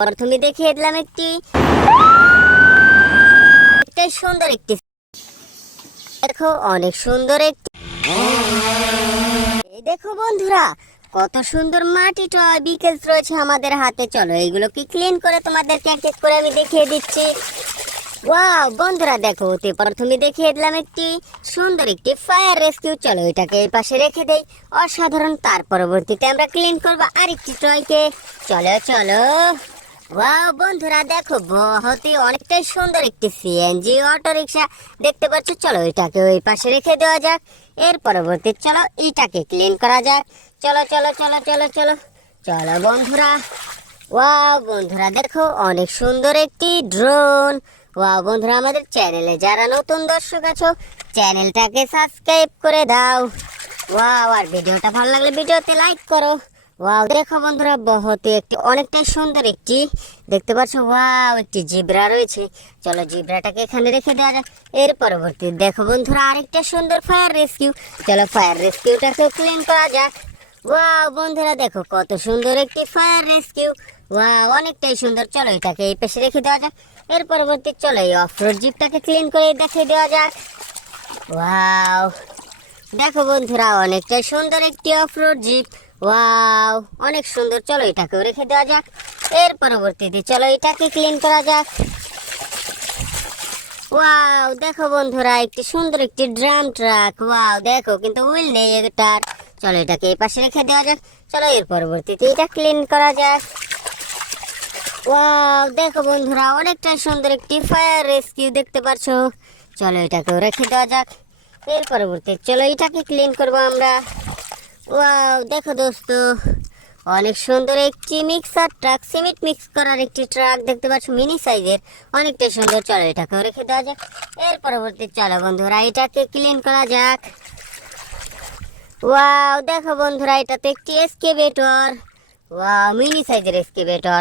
প্রথমে দেখিয়ে দিলাম একটি সুন্দর একটি দেখো, অনেক সুন্দর একটি দেখো বন্ধুরা, কত সুন্দর মাটি টয় বিকেলস রয়েছে আমাদের হাতে। চলো এইগুলোকে ক্লিন করে তোমাদেরকে এক এক করে আমি দেখিয়ে দিচ্ছি। ওয়াও বন্ধুরা দেখো, প্রথমে দেখিয়ে দিলাম একটি সুন্দর একটি ফায়ার রেস্কিউ। চলো এটাকে এই পাশে রেখে দেই, অসাধারণ। তার পরবর্তীতে আমরা ক্লিন করবো আরেকটি টয়কে। চলো চলো, ওয়াও বন্ধুরা দেখো, বহুতই অনেকটাই সুন্দর একটি সিএনজি অটো রিক্সা দেখতে পাচ্ছ। চলো এটাকে ওই পাশে রেখে দেওয়া যাক। এর পরবর্তী চলো এটাকে ক্লিন করা যাক। চলো চলো চলো চলো চলো চলো বন্ধুরা। ওয়াও বন্ধুরা দেখো, অনেক সুন্দর একটি ড্রোন। ওয়াও বন্ধুরা, আমাদের চ্যানেলে যারা নতুন দর্শক আছো, চ্যানেলটাকে সাবস্ক্রাইব করে দাও। ওয়াও, আর ভিডিওটা ভালো লাগলে ভিডিওতে লাইক করো। ওয়াও দেখো বন্ধুরা, একটি অনেকটাই সুন্দর একটি দেখতে পাচ্ছ। ওয়াও, একটি জিব্রা রয়েছে। চলো জিব্রাটাকে এখানে রেখে দেওয়া যাক। এর পরবর্তী দেখো বন্ধুরা, আরেকটা সুন্দর ফায়ার রেস্কিউ। চলো ফায়ার রেস্কিউটাকে ক্লিন করা যাক। ওয়াও বন্ধুরা দেখো, কত সুন্দর একটি ফায়ার রেস্কিউ। ওয়াও, অনেকটাই সুন্দর। চলো এটাকে এই পাশে রেখে দেওয়া যাক। এর পরবর্তী চলো এই অফরোড জিপটাকে ক্লিন করে দেখিয়ে দেওয়া যাক। ওয়াও দেখো বন্ধুরা, অনেকটাই সুন্দর একটি অফরোড জিপ। ওয়াও, অনেক সুন্দর। চলো এটাকেও রেখে দেওয়া যাক। এর পরবর্তীতে চলো এটাকে ক্লিন করা যাক। ওয়াও দেখো বন্ধুরা, একটি সুন্দর একটি ড্রাম ট্রাক। ওয়াও দেখো, কিন্তু হুইল নেই এটার। চলো এটাকে এই পাশে রেখে দেওয়া যাক। চলো এর পরবর্তীতে এটা ক্লিন করা যাক। ওয়াও দেখো বন্ধুরা, অনেকটা সুন্দর একটি ফায়ার রেস্কিউ দেখতে পাচ্ছো। চলো এটাকেও রেখে দেওয়া যাক। এর পরবর্তী চলো এটাকে ক্লিন করবো আমরা। ওয়াও দেখো দোস্ত, অনেক সুন্দর একটি মিক্সার ট্রাক, সিমেন্ট মিক্স করার একটি ট্রাক দেখতে পাচ্ছ, মিনি সাইজের, অনেকটা সুন্দর। চলো এটাকেও রেখে দেওয়া যাক। এর পরবর্তী চলো বন্ধুরা এটাকে ক্লিন করা যাক। ওয়াও দেখো বন্ধুরা, এটাতে একটি এক্সকেভেটর। ওয়াও, মিনি সাইজের এক্সকেভেটর।